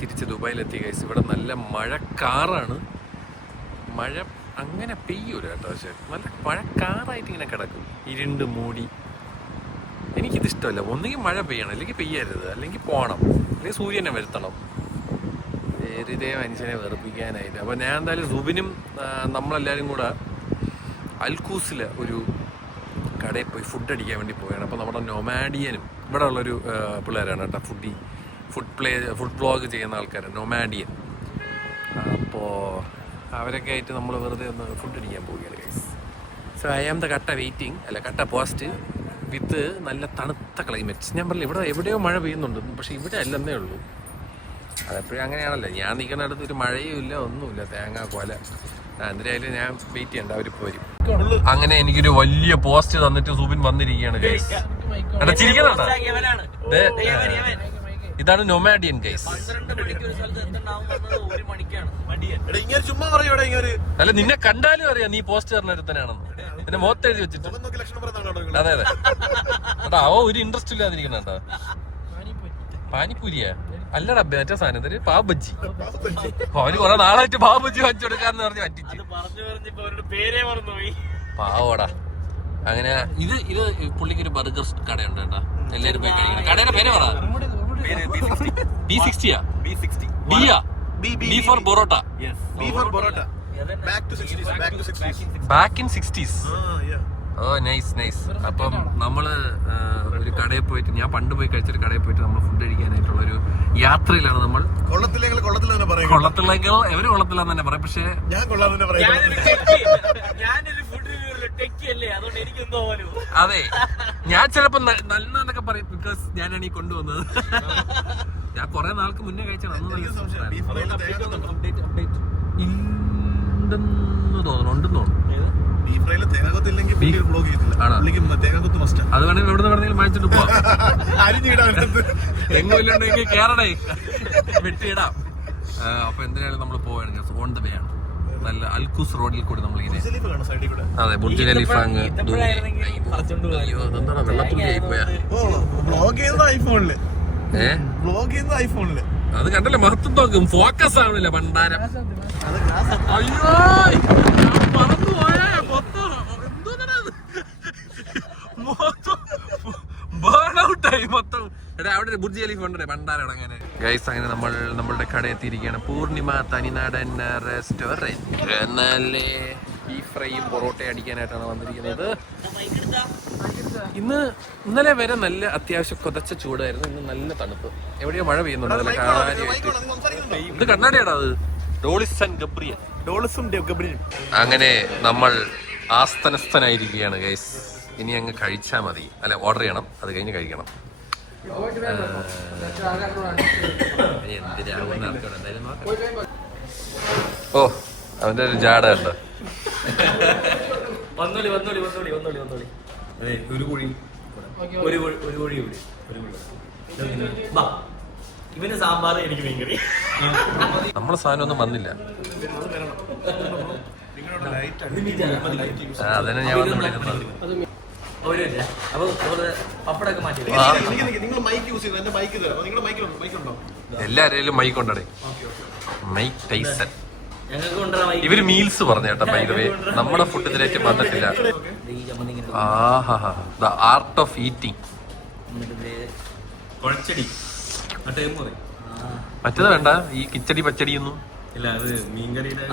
തിരിച്ച് ദുബായിലെത്തി ഗൈസ്. ഇവിടെ നല്ല മഴക്കാറാണ്. മഴ അങ്ങനെ പെയ്യൂല കേട്ടോ, പക്ഷെ നല്ല മഴക്കാറായിട്ട് ഇങ്ങനെ കിടക്കും, ഇരുണ്ട് മൂടി. എനിക്കിതിഷ്ടമല്ല. ഒന്നുകിൽ മഴ പെയ്യണം, അല്ലെങ്കിൽ പെയ്യരുത്, അല്ലെങ്കിൽ പോകണം, അല്ലെങ്കിൽ സൂര്യനെ വരുത്തണം. വെറുതെ മനുഷ്യനെ വെറുപ്പിക്കാനായിട്ട്. അപ്പോൾ ഞാൻ എന്തായാലും സുബിനും നമ്മളെല്ലാവരും കൂടെ അൽക്കൂസിലെ ഒരു കടയിൽ പോയി ഫുഡ് അടിക്കാൻ വേണ്ടി പോവുകയാണ്. അപ്പോൾ നമ്മുടെ നൊമാഡിയനും ഇവിടെ ഉള്ളൊരു പിള്ളേരാണ് കേട്ടോ, ഫുഡ് വ്ളോഗ് ചെയ്യുന്ന ആൾക്കാരാണ് നൊമാഡിയൻ. അപ്പോൾ അവരൊക്കെ ആയിട്ട് നമ്മൾ വെറുതെ ഒന്ന് ഫുഡ് അടിക്കാൻ പോവുകയാണ് guys. So I am the കട്ട വെയിറ്റിംഗ്, അല്ല കട്ട പോസ്റ്റ് വിത്ത് നല്ല തണുത്ത ക്ലൈമറ്റ്. ഞാൻ പറഞ്ഞില്ല ഇവിടെ എവിടെയോ മഴ പെയ്യുന്നുണ്ട്, പക്ഷെ ഇവിടെ അല്ലെന്നേ ഉള്ളൂ. അതെപ്പോഴും അങ്ങനെയാണല്ലോ. ഞാൻ നിൽക്കുന്ന അടുത്ത് ഒരു മഴയും ഇല്ല, ഒന്നുമില്ല, തേങ്ങാ കൊല. എന്തായാലും ഞാൻ വെയിറ്റ് ചെയ്യണ്ട, അവർ പോരും. അങ്ങനെ എനിക്കൊരു വലിയ പോസ്റ്റ് തന്നിട്ട് സുബിൻ വന്നിരിക്കുകയാണ് ഗൈസ്. എടാ ചിരിക്കുന്നുണ്ടോ? ഇതാണ് നൊമാഡിയൻ ഗൈസ്. അല്ല, നിന്നെ കണ്ടാലും അറിയാം നീ പോസ്റ്റ് തരുന്ന ഒരുത്തനാണെന്ന്. എന്നെ മുഖത്ത് എഴുതി വെച്ചിട്ട്. അതെ അതെ എടാ, അവ ഒരു ഇൻട്രസ്റ്റ് ഇല്ലാതിരിക്കണ. പാനിപ്പൂരിയാ? അല്ലടാ, മറ്റേ സാധനം എന്തൊരു പാവബജ്ജി. അവന് കുറെ നാളായിട്ട് പാവബജ്ജി വാങ്ങിച്ചു കൊടുക്കാന്ന് പറഞ്ഞ് പറ്റിച്ച് പാവോടാ. അങ്ങനെ ഇത് പുള്ളിക്ക് ഒരു ബർഗർ കടയുണ്ട് കേട്ടാ, എല്ലാരും പോയി കഴിക്കണം. കടയുടെ പേര് പറ. B60 B for parotta. Back in 60s. Oh nice nice. അപ്പം നമ്മള് ഒരു കടയിൽ പോയിട്ട്, ഞാൻ പണ്ട് പോയി കഴിച്ചൊരു കടയിൽ പോയിട്ട് നമ്മൾ ഫുഡ് കഴിക്കാനായിട്ടുള്ള ഒരു യാത്രയിലാണ് നമ്മൾ. കൊള്ളത്തില്ലെങ്കിൽ എവര് കൊള്ളത്തില്ലെന്ന് തന്നെ പറയാം, പക്ഷെ അതെ ഞാൻ ചിലപ്പോ നല്ലെന്നൊക്കെ പറയും, ബിക്കോസ് ഞാനാണ് ഈ കൊണ്ടുവന്നത്. ഞാൻ കുറെ നാൾക്ക് മുന്നേ കഴിച്ചാണ്. ഇല്ലെന്ന് തോന്നുന്നു, ഉണ്ടെന്ന് തോന്നുന്നു. അത് വേണമെങ്കിൽ എവിടെ നിന്ന് വേണമെങ്കിലും വാങ്ങിച്ചിട്ട് പോവാം. എങ്ങുമില്ലുണ്ടെങ്കിൽ കേറണേ, വെട്ടിയിടാം. അപ്പൊ എന്തിനായാലും നമ്മൾ പോവാണ്, ഓൺ ദ വേ ആണ്. നല്ല അൽക്കൂസ് റോഡിൽ കൂടി നമ്മളിങ്ങനെ. അതെ, ബുർജ് ഖലീഫ അങ്ങ്. അത് കണ്ടല്ലേ മഹത്വം നോക്കും, ഫോക്കസ് ആവണില്ല പണ്ടാരം. അയ്യോ മറന്നു പോയേ, ബേൺഔട്ടായി മൊത്തം. എടാ അവിടെ ബുർജ് ഖലീഫ ഉണ്ടേ, പണ്ടാരാണ്. അങ്ങനെ ഗൈസ്, അങ്ങനെ നമ്മളുടെ കട എത്തിയിരിക്കുകയാണ്. പൂർണിമ തനിനാടൻ റെസ്റ്റോറന്റ്. നല്ല ബീഫ് ഫ്രൈയും പൊറോട്ടയും അടിക്കാനായിട്ടാണ് വന്നിരിക്കുന്നത്. ഇന്നലെ വരെ നല്ല അത്യാവശ്യം കൊതച്ച ചൂടായിരുന്നു, ഇന്ന് നല്ല തണുപ്പ്. എവിടെയോ മഴ പെയ്യുന്നുണ്ട് നല്ല കാര്യമായിട്ട്. ഇത് കണ്ണാടിയാടാ, അത് ഡോളിസും ഗബ്രിയൽ. അങ്ങനെ നമ്മൾ ആസ്തനസ്ഥനായിരിക്കുകയാണ് ഗൈസ്. ഇനി അങ്ങ് കഴിച്ചാൽ മതി, അല്ല ഓർഡർ ചെയ്യണം, അത് കഴിഞ്ഞ് കഴിക്കണം. ഓ അവന്റെ ഒരു ജാട ഉണ്ടോ? ഇവന് സാമ്പാർ, എനിക്ക് മീൻകറി. നമ്മളെ സാധനം ഒന്നും വന്നില്ല. അതന്നെ ഞാൻ വന്ന് വിളിക്കുന്നത്. എല്ലാരേലും മൈക്ക് കൊണ്ടേ, മൈക്ക് ടൈസൺ. ഇവര് മീൽസ് പറഞ്ഞ കേട്ടോ. ബൈ ദ വേ, നമ്മുടെ ഫുഡ് ഇതിലേക്ക് വന്നിട്ടില്ല. The art of eating. മറ്റേത് വേണ്ട, ഈ കിച്ചടി പച്ചടി ഒന്നും ഇല്ല. അത് മീൻകറിയുടെ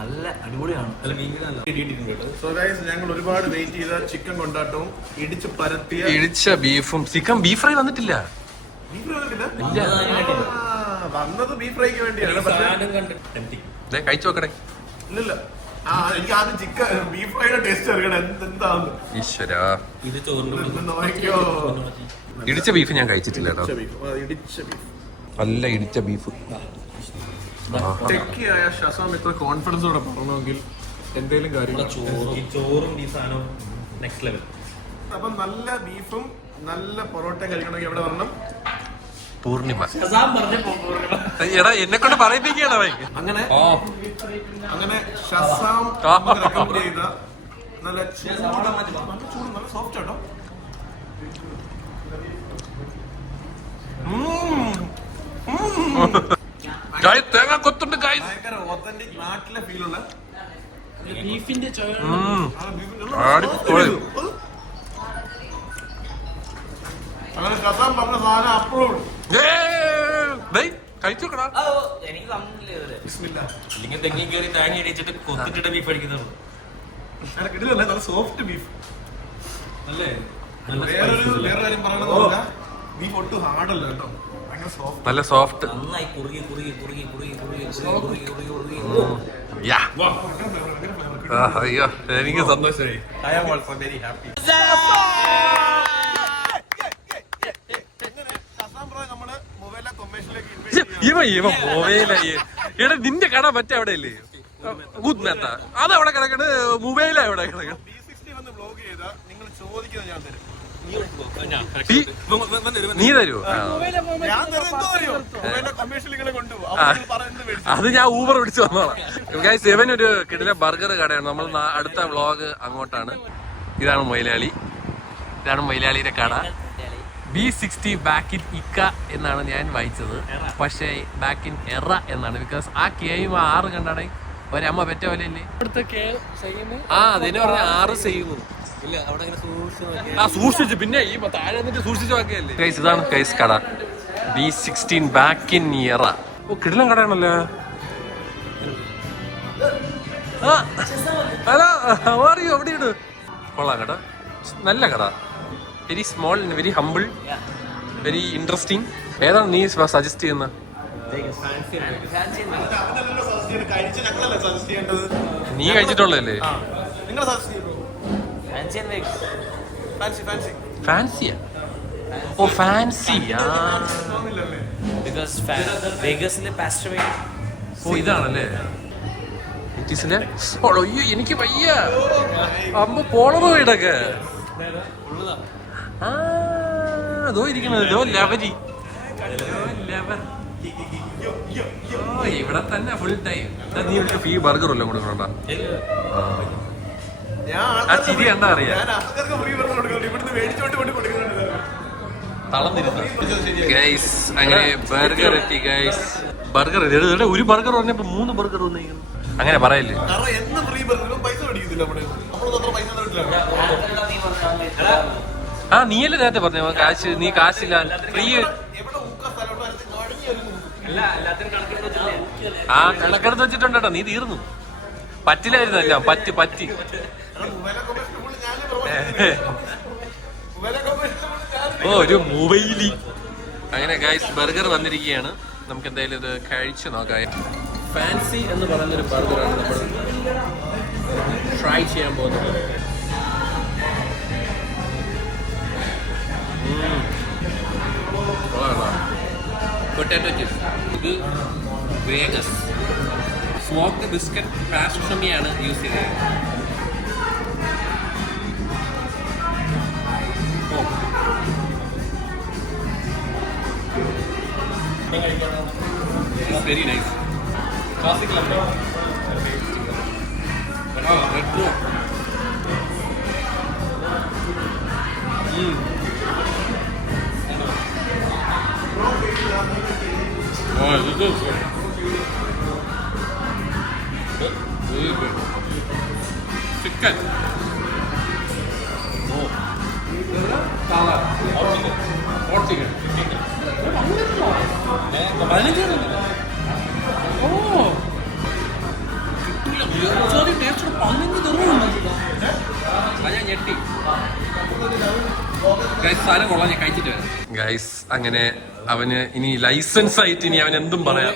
നല്ല അടിപൊളിയാണ്. ഞങ്ങൾ ഒരുപാട് വെയിറ്റ് ചെയ്ത ചിക്കൻ കൊണ്ടാട്ടവും ഇടിച്ച ബീഫും. ബീഫ് ഫ്രൈ വന്നിട്ടില്ല. വന്നത് ബീഫ് ഫ്രൈക്ക് വേണ്ടിയാണ്. കഴിച്ചു നോക്കടേ. ഇല്ല, എനിക്ക് ആദ്യം ചിക്കൻ ബീഫ് ഫ്രൈയുടെ ടേസ്റ്റ് അറിയണം എന്താന്ന്. ഈശ്വരാ, ഇടിച്ച ബീഫ് ഞാൻ കഴിച്ചിട്ടില്ല കേട്ടോ. നല്ല ഇടിച്ച ബീഫ്. ടെക്കിയായ ഷസാം ഇത്ര കോൺഫിഡൻസോടെ പറഞ്ഞെങ്കിൽ എന്തെങ്കിലും കാര്യം. ചോറും ഈ സാധനവും നെക്സ്റ്റ് ലെവൽ. അപ്പൊ നല്ല ബീഫും നല്ല പൊറോട്ടയും കഴിക്കണമെങ്കിൽ എവിടെ വരണം? പൂർണിമ. എടാ എന്നെ കൊണ്ട് പറയിപ്പിക്കുകയാണ്. അങ്ങനെ ഷസാം റെക്കമെൻഡ് ചെയ്ത നല്ല ചൂട് നല്ല സോഫ്റ്റ് ആട്ടോ. തേങ്ങ കൊത്തുണ്ട് ഭയങ്കര ഒത്തന്റിക് നാട്ടിലെ ഫീലുള്ള ബീഫിന്റെ അങ്ങനെ കസാൻ പറഞ്ഞ സാധനം അപ്രൂവ്ഡ്. കഴിച്ചോക്കടാ. അല്ലെങ്കിൽ തെങ്ങി കയറി തേങ്ങ ഇടിച്ചിട്ട് കൊത്തിട്ടിട്ട് ബീഫ് അടിക്കുന്നുള്ളൂ. കിട്ടില്ല, നല്ല സോഫ്റ്റ് ബീഫ് അല്ലേ? വേറെ കാര്യം പറയണമെന്നില്ല, ബീഫ് ഒട്ടും ഹാർഡല്ല കേട്ടോ, ഭയങ്കര സോഫ്റ്റ്. നല്ല സോഫ്റ്റ്. നന്നായി കുറുകി കുറുകി കുറുകി കുറുകി കുറുകി കുറുകി കുറുകി കുറുകി. അയ്യോ എനിക്ക് സന്തോഷമായി. I am also very happy. ഇവ മൊബൈലായി. എടാ നിന്റെ കട മറ്റേ അവിടെ ഇല്ലേ ഗുദ്മേത്ത, അതവിടെ കിടക്കണ്. മൊബൈലാ എവിടെ കിടക്കണം. നീ തരുമോ? അത് ഞാൻ ഊബർ പിടിച്ചു വന്നോളാം. സെവൻ ഒരു കിടില ബർഗർ കടയാണ്. നമ്മൾ അടുത്ത വ്ളോഗ് അങ്ങോട്ടാണ്. ഇതാണ് മൊയിലാളി, ഇതാണ് മൊയിലാളിയുടെ കട. B60 ബാക്ക് ഇൻ ഇക്ക എന്നാണ് ഞാൻ വായിച്ചത്, പക്ഷേ ബാക്ക് ഇൻ എറ എന്നാണ്. ബിക്കോസ് ആ കെയും ആ 6 കണ്ടാടെ ഒരമ്മ പെറ്റ പോലെ അല്ലേ. അതിനെ പറഞ്ഞ 6 സെയിം. സൂക്ഷിച്ചു പിന്നെ ഈ താഴെ എന്നിട്ട് സൂക്ഷിച്ചു നോക്കിയല്ലേ. ഇതാണ് കൈസ് കട, B16 ബാക്ക് ഇൻ എറ. ഓ കിടിലം കടയാണല്ലോ. ഹലോ അറിയോ എവിടെ ഇട്. കൊള്ളാം കേട്ടോ, നല്ല കട. Very small, very humble, very interesting. ഏതാണ് നീ സജസ്റ്റ് ചെയ്യുന്ന? നീ കഴിച്ചിട്ടുള്ളതല്ലേ? ഫാൻസിയാ? ഓ ഫാൻസിയാ. ഓ ഇതാണല്ലേ എനിക്ക് വയ്യ അമ്പ പോളമോ ഇടക്ക്. അതോ ഇരിക്കണത് ലവരി. ഇവിടെ തന്നെ ഫുൾ ടൈം. നീ ഈ ബർഗർ അല്ലേ കൊടുക്കണ്ട? ആ ചിരി കണ്ടാ അറിയാം. ഗൈസ് അങ്ങനെ ബർഗർ എത്തി. ഗൈസ് ബർഗർ ഒരു ബർഗർ പറഞ്ഞപ്പോ 3 ബർഗർ വന്നിരിക്കുന്നു. അങ്ങനെ പറയല്ലേ. ആ നീയല്ലേ നേരത്തെ പറഞ്ഞ കാശ്, നീ കാശില്ല ഫ്രീ. ആ കണക്കെടുത്ത് വെച്ചിട്ടുണ്ടോ, നീ തീർന്നു. പറ്റില്ലായിരുന്നല്ലോ, പറ്റി. ഓ ഒരു മൊബൈലി. അങ്ങനെ ഗൈസ് ബർഗർ വന്നിരിക്കുകയാണ്. നമുക്ക് എന്തായാലും ഇത് കഴിച്ചു നോക്കാം. ഫാൻസി എന്ന് പറയുന്നൊരു ബർഗറാണ് നമ്മൾ ട്രൈ ചെയ്യാൻ പോകുന്നത്. പൊട്ടാറ്റോ ചിപ്സ്, ഇത് വേഗസ് സ്മോക്ഡ് ബിസ്ക്കറ്റ് പാസ്ട്രമിയാണ് യൂസ് ചെയ്തത്. Very nice. Classic red this is really good. Chicken. Oh. Hot chicken. Oh. Guys അങ്ങനെ അവന് ഇനി ലൈസൻസ് ആയിട്ട് ഇനി അവൻ എന്തും പറയാം.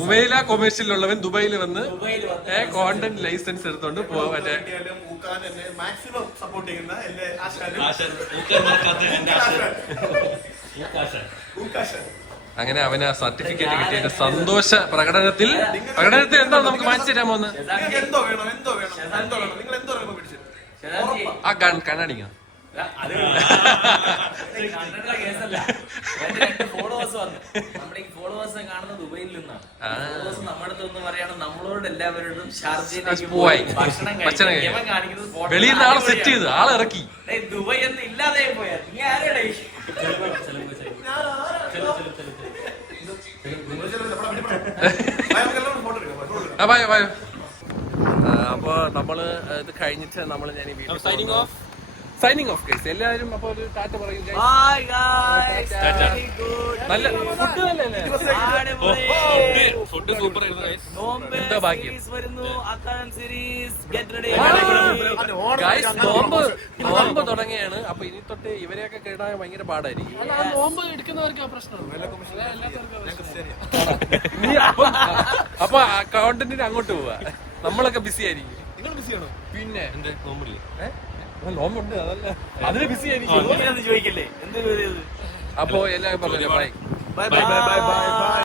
മുവൈല കൊമേഴ്ഷ്യലുള്ളവൻ ദുബായിൽ വന്ന് കോണ്ടന്റ് ലൈസൻസ് എടുത്തോണ്ട് പോവാൻ. അങ്ങനെ അവന് ആ സർട്ടിഫിക്കറ്റ് കിട്ടിയ സന്തോഷ പ്രകടനത്തിൽ എന്താണ് നമുക്ക് മാറ്റി തരാൻ പോകുന്നത്? ആ കണ്ണടിക്കണം. അത് കണ്ടിട്ടുള്ള കേസല്ല. എന്റെ 2 ഫോളോവേഴ്സ് വന്നു. നമ്മുടെ ഈ ഫോളോവേഴ്സിനെ കാണുന്നത് ദുബൈയിൽ നിന്നാണ്. ഫോളോവേഴ്സ് നമ്മുടെ അടുത്ത് ഒന്ന് പറയാണ് നമ്മളോട് എല്ലാവരോടും ഷാർജയിലേക്ക് പോയി ഭക്ഷണം ഭക്ഷണം കഴിക്കാൻ. ഇവൻ കാണിക്കുന്നത് photo വെളിയിൽ നിന്ന് ആളെ സെറ്റ് ചെയ്ത് ആളെ ഇറക്കി. ഡേയ്, ദുബൈ എന്ന് ഇല്ലാതെ പോയാ നീ ആരെടേ? Bye bye. അപ്പൊ നമ്മള് ഇത് കഴിഞ്ഞിട്ട് നമ്മള് ഞാൻ സൈനിങ് ഓഫ് കേസ് എല്ലാവരും. അപ്പൊ ഒരു ടാറ്റ പറയും guys. Bye guys. Tata. Very good. നല്ല ഫുഡ് നല്ലല്ലേ? ഫുഡ് സൂപ്പർ ആയിരുന്നു guys. നോമ്പ് എന്താ ഭാഗ്യം. series വരുന്നു. അത്താഴം series. Get ready. Guys, നോമ്പ് തുടങ്ങിയാണ്. അപ്പൊ ഇനി തൊട്ട് ഇവരെയൊക്കെ കേടാൻ ഭയങ്കര പാടായിരിക്കും. നോമ്പ് എടുക്കുന്നവർക്ക് പ്രശ്നമാണ്. അപ്പൊ അക്കൗണ്ടന്റിന് അങ്ങോട്ട് പോവാ. നമ്മളൊക്കെ ബിസി ആയിരിക്കും. നിങ്ങൾ ബിസിയാണോ? പിന്നെ എന്റെ നോമ്പില്ലേ? നോമ്പുണ്ട്, അതല്ല അതിന് ബിസി ആയിരിക്കും. ചോദിക്കല്ലേ എന്ത് അപ്പൊ എല്ലാവരും പറഞ്ഞു bye. Bye bye bye by.